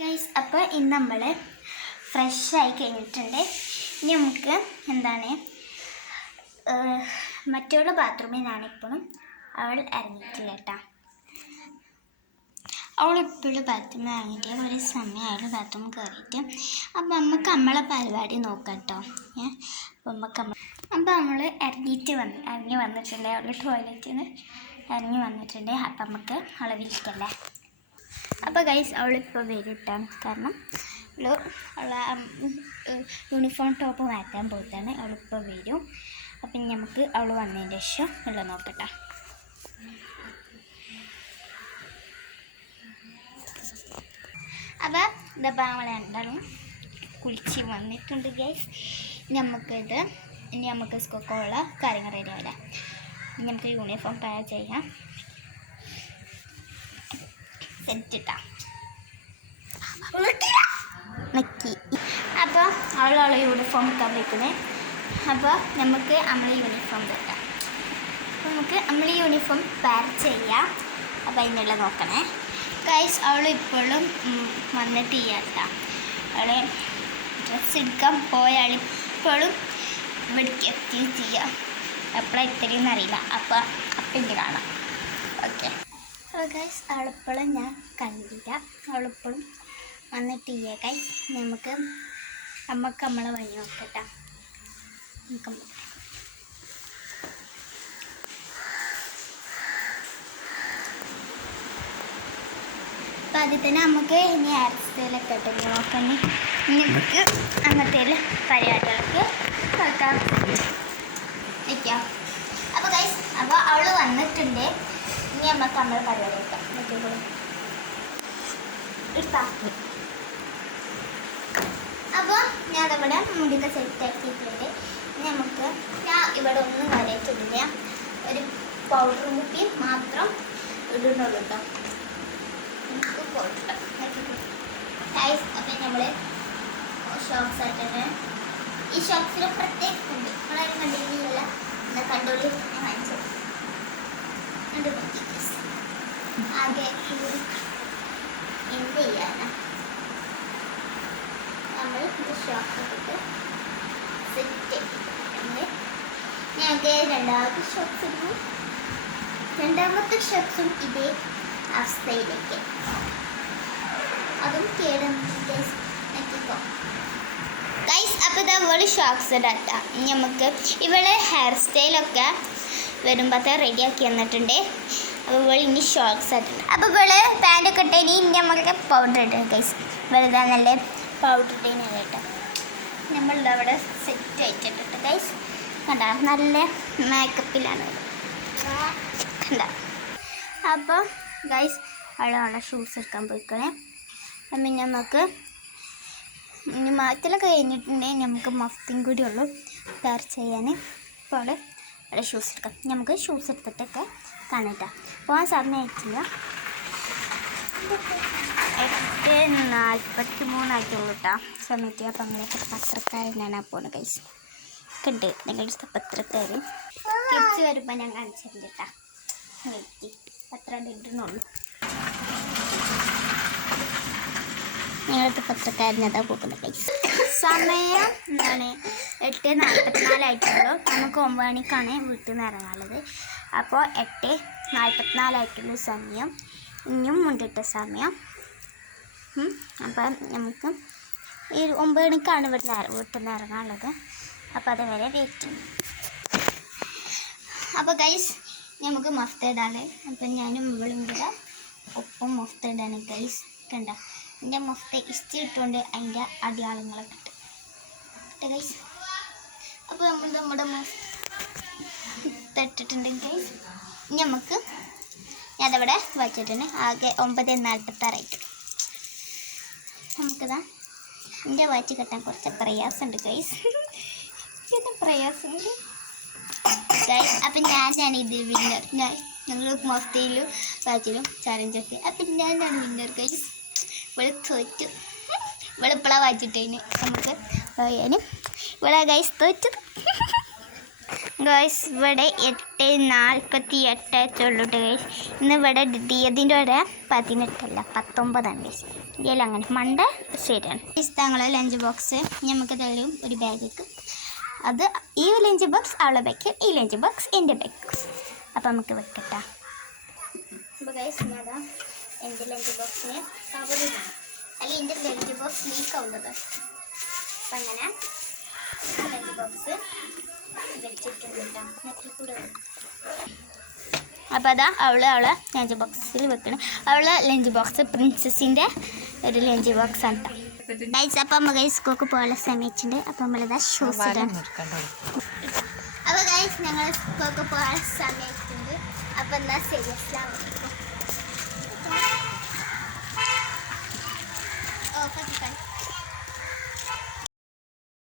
Guys, അപ്പോൾ ഇന്ന് നമ്മൾ ഫ്രഷായി കഴിഞ്ഞിട്ടുണ്ട്. ഇനി നമുക്ക് എന്താണ് മറ്റവളുടെ ബാത്റൂമിൽ നിന്നാണ് ഇപ്പോഴും അവൾ ഇറങ്ങിയിട്ടില്ല കേട്ടോ. അവളിപ്പോഴും ബാത്റൂമിൽ ഇറങ്ങിയിട്ടില്ല, ഒരു സമയമായാലും ബാത്റൂമിൽ കയറിയിട്ട്. അപ്പോൾ നമുക്ക് നമ്മളെ പരിപാടി നോക്കാം കേട്ടോ. അപ്പോൾ നമ്മൾ ഇറങ്ങി വന്നിട്ടുണ്ട്. അവൾ ടോയ്ലറ്റിൽ നിന്ന് ഇറങ്ങി വന്നിട്ടുണ്ട്. അപ്പം നമുക്ക് അവളെ വിളിക്കല്ലേ. അപ്പോൾ ഗൈസ്, അവളിപ്പോൾ വരും കാരണം അവളെ യൂണിഫോം ടോപ്പ് മാറ്റാൻ പോയിട്ടാണ്. അവളിപ്പോൾ വരും. അപ്പം നമുക്ക് അവൾ വന്നതിൻ്റെ ശേഷം ഉള്ള നോക്കട്ടെ. അപ്പോൾ ഇതപ്പോൾ നമ്മൾ രണ്ടാളും കുളിച്ച് വന്നിട്ടുണ്ട് ഗൈസ്. ഇനി നമുക്ക് സ്കൂളിലുള്ള കാര്യങ്ങൾ റെഡി ആവില്ല. ഇനി നമുക്ക് യൂണിഫോം പാക്ക് ചെയ്യാം. സെറ്റിട്ടാ നക്കി. അപ്പോൾ അവളെ യൂണിഫോം എടുക്കാൻ വെക്കുന്നത്. അപ്പോൾ നമുക്ക് നമ്മളെ യൂണിഫോം വെക്കാം. അപ്പോൾ നമുക്ക് നമ്മളെ യൂണിഫോം പാർ ചെയ്യാം. അപ്പോൾ അതിനുള്ള നോക്കണേ ഗൈസ്. അവൾ ഇപ്പോഴും വന്നിട്ടില്ല കേട്ടോ. അവളെ ഡ്രസ്സ് എടുക്കാൻ പോയാൽ ഇപ്പോഴും ഇവിടേക്ക് എത്തി ചെയ്യാം. എപ്പോഴാണ് ഇത്രയും അറിയില്ല. അപ്പോൾ ഇനി കാണാം. ഓക്കെ. അപ്പോൾ ഗൈസ്, അവളിപ്പോഴും ഞാൻ കണ്ടില്ല. അവളിപ്പോഴും വന്നിട്ടില്ല ഗൈസ്. നമുക്ക് നമ്മളെ വഴി നോക്കട്ടെ. അപ്പം അതിൽ തന്നെ നമുക്ക് ഇനി ഹെയർ സ്റ്റൈലൊക്കെ ഇട്ട് നോക്കാം. ഇനി നമുക്ക് അങ്ങനത്തെ പരിപാടികൾക്ക് വയ്ക്കാം. അപ്പോൾ ഗൈസ്, അപ്പോൾ അവൾ വന്നിട്ടുണ്ട്. ഇനി നമുക്ക് നമ്മളെ പരിപാടി വെക്കാം. അപ്പോൾ ഞാനവിടെ മുടിയൊക്കെ സെറ്റ് ആക്കിയിട്ടുണ്ട്. നമുക്ക് ഞാൻ ഇവിടെ ഒന്നും വരയിട്ടില്ല. ഒരു പൗഡർ കുപ്പി മാത്രം ഇടുന്നുള്ളൂ കേട്ടോ. നമുക്ക് പൗഡർ ഗൈസ്. അപ്പം നമ്മൾ ഷോക്സ് ആയിട്ടുണ്ട്. ഈ ഷോക്സിൽ പ്രത്യേകം ഉണ്ട്. നമ്മളാരും കണ്ടിട്ടില്ല. എന്നാൽ കണ്ടോളി, ഞാൻ കാണിച്ചു ആകെ എന്ത് ചെയ്യാനാ. നമ്മൾ ഇത് ഷോക്സ് ഇട്ടിട്ട് സെറ്റ് ഞങ്ങൾക്ക് രണ്ടാമത്തെ ഷോക്സ് ഇടുന്നു. രണ്ടാമത്തെ ഷോക്സും ഇതേ അവസ്ഥയിലേക്ക് അതും കേടുന്നിക്കോ ഗൈസ്. അപ്പോൾ ഇതാ ഇവള് ഷോക്സ് ഇടാട്ട. നമുക്ക് ഇവള് ഹെയർ സ്റ്റൈലൊക്കെ വരുമ്പോഴത്തെ റെഡിയാക്കി വന്നിട്ടുണ്ട്. അപ്പോൾ ഇവൾ ഇനി ഷോർട്ട്സ് ആയിട്ടുണ്ട്. അപ്പോൾ ഇവള് പാൻറ്റൊക്കെ ഇട്ടതിന് ഇനി നമുക്ക് പൗഡർ ഇട്ടുണ്ട് ഗൈസ്. വെറുതെ നല്ല പൗഡർ ഇട്ടതിന് കേട്ടോ. നമ്മളുടെ അവിടെ സെറ്റ് ആയിട്ടിട്ടുണ്ട് ഗൈസ്. കണ്ട നല്ല മേക്കപ്പിലാണ് കണ്ട. അപ്പോൾ ഗൈസ്, അവളെ ഷൂസ് എടുക്കാൻ പോയിക്കണേ. അപ്പം നമുക്ക് ഇനി മാറ്റലൊക്കെ കഴിഞ്ഞിട്ടുണ്ടെങ്കിൽ നമുക്ക് മഫ്തിയും കൂടി ഉള്ളൂ പെയർ ചെയ്യാൻ. അപ്പോൾ അവിടെ ഷൂസ് എടുക്കാം. നമുക്ക് ഷൂസ് എടുത്തിട്ടൊക്കെ കാണട്ടാ. പോകാൻ സമയമായിട്ടില്ല. 8:43 ആയിട്ടുള്ളൂ കേട്ടോ സമയത്ത്. അപ്പം അങ്ങനെയൊക്കെ പത്രക്കാരനാണ് പോകുന്നത് ഗൈസ്. ഉണ്ട് നിങ്ങളുടെ പത്രക്കാർ തിരിച്ച് വരുമ്പോൾ ഞാൻ കാണിച്ചിട്ടുണ്ട് കേട്ടോ. വെയിറ്റ് പത്രം ഇടുന്നുള്ളൂ. ഞങ്ങളുടെ പത്രക്കാരനതാ പോകുന്നത് ഗൈസ്. സമയം എന്താണ് 8:44 ആയിട്ടുള്ളൂ. നമുക്ക് 9 മണിക്കാണ് വീട്ടിൽ നിന്ന് ഇറങ്ങാനുള്ളത്. അപ്പോൾ 8:44 ആയിട്ടുള്ള സമയം. ഇനിയും മുണ്ടിട്ട സമയം. അപ്പം നമുക്ക് ഈ 9 മണിക്കാണ് വീട്ടിൽ നിന്ന് ഇറങ്ങാനുള്ളത്. അപ്പോൾ അതുവരെ വെയിറ്റ് ചെയ്യും. അപ്പോൾ ഗൈസ്, നമുക്ക് മഫ്ത ഇടാണ്. അപ്പം ഞാനും ഇവളും കൂടെ ഒപ്പം മഫ്ത ഇടാണ് ഗൈസ്. കണ്ട എൻ്റെ മഫ്ത ഇസ്തി ഇട്ടുകൊണ്ട് അതിൻ്റെ അടയാളങ്ങളൊക്കെ ഇട്ട് ഗൈസ്. അപ്പോൾ നമ്മൾ നമ്മുടെ മഫ്ത ഇട്ടിട്ടുണ്ട് ഗൈസ്. ഇനി നമുക്ക് ഞാനവിടെ വച്ചിട്ടുണ്ട്. ആകെ 9:46 ആയിട്ട്. നമുക്കിതാ എൻ്റെ വാച്ച് കെട്ടാൻ കുറച്ച് പ്രയാസമുണ്ട് ഗൈസ്. ഇത് പ്രയാസമുണ്ട് ഗൈസ്. അപ്പം ഞാനാണ് ഇത് വിന്നർ. ഞങ്ങൾ മഫ്തയിലും വാച്ചിലും ചാലഞ്ചൊക്കെ. അപ്പം ഞാനാണ് വിന്നർ ഗൈസ്. ഇവിടെ തോറ്റു. ഇവിടെ ഇപ്പോഴാണ് വാച്ചിട്ടതിന് നമുക്ക് പറയാനും ഇവിടെ ഗൈസ് തോറ്റു. ഗൈസ് ഇവിടെ 8:48 ഉള്ളൂ ഗൈസ്. ഇന്ന് ഇവിടെ ഇതിൻ്റെ വരെ 18 19 ഗൈസ്. ഇതിൽ അങ്ങനെ മണ്ട ശരിയാണ്. ഇഷ്ടങ്ങളെ ലഞ്ച് ബോക്സ് നമുക്ക് തരും ഒരു ബാഗിക്ക്. അത് ഈ ലഞ്ച് ബോക്സ് അവളെ ബാഗ്, ഈ ലഞ്ച് ബോക്സ് എൻ്റെ ബാഗ്. അപ്പം നമുക്ക് വെക്കട്ടെ. അപ്പോൾ ഗൈസ് അതാ എൻ്റെ ലഞ്ച് ബോക്സിന് കവർ ഇടണം, അല്ലെങ്കിൽ എൻ്റെ ലഞ്ച് ബോക്സ് ലീക്ക് ആവുന്നത്. അപ്പം അങ്ങനെ ആ ലഞ്ച് ബോക്സ് വെച്ചിട്ടുണ്ട് കേട്ടോ. അപ്പോൾ അതാ അവളെ ലഞ്ച് ബോക്സിൽ വെക്കണം. അവളെ ലഞ്ച് ബോക്സ് പ്രിൻസസിൻ്റെ ഒരു ലഞ്ച് ബോക്സ് ആണ് കേട്ടോ ഗൈസ്. അപ്പം നമ്മൾ സ്കൂൾക്ക് പോകാനുള്ള സമയത്തുണ്ട്. അപ്പം നമ്മളിതാ ഷൂസ് ഇടാം. അപ്പോൾ ഗൈസ് ഞങ്ങൾ സ്കൂൾക്ക് പോകാനുള്ള സമയത്തുണ്ട്. അപ്പം എന്നാൽ ശരി, അസ്സലാമു അലൈക്കും.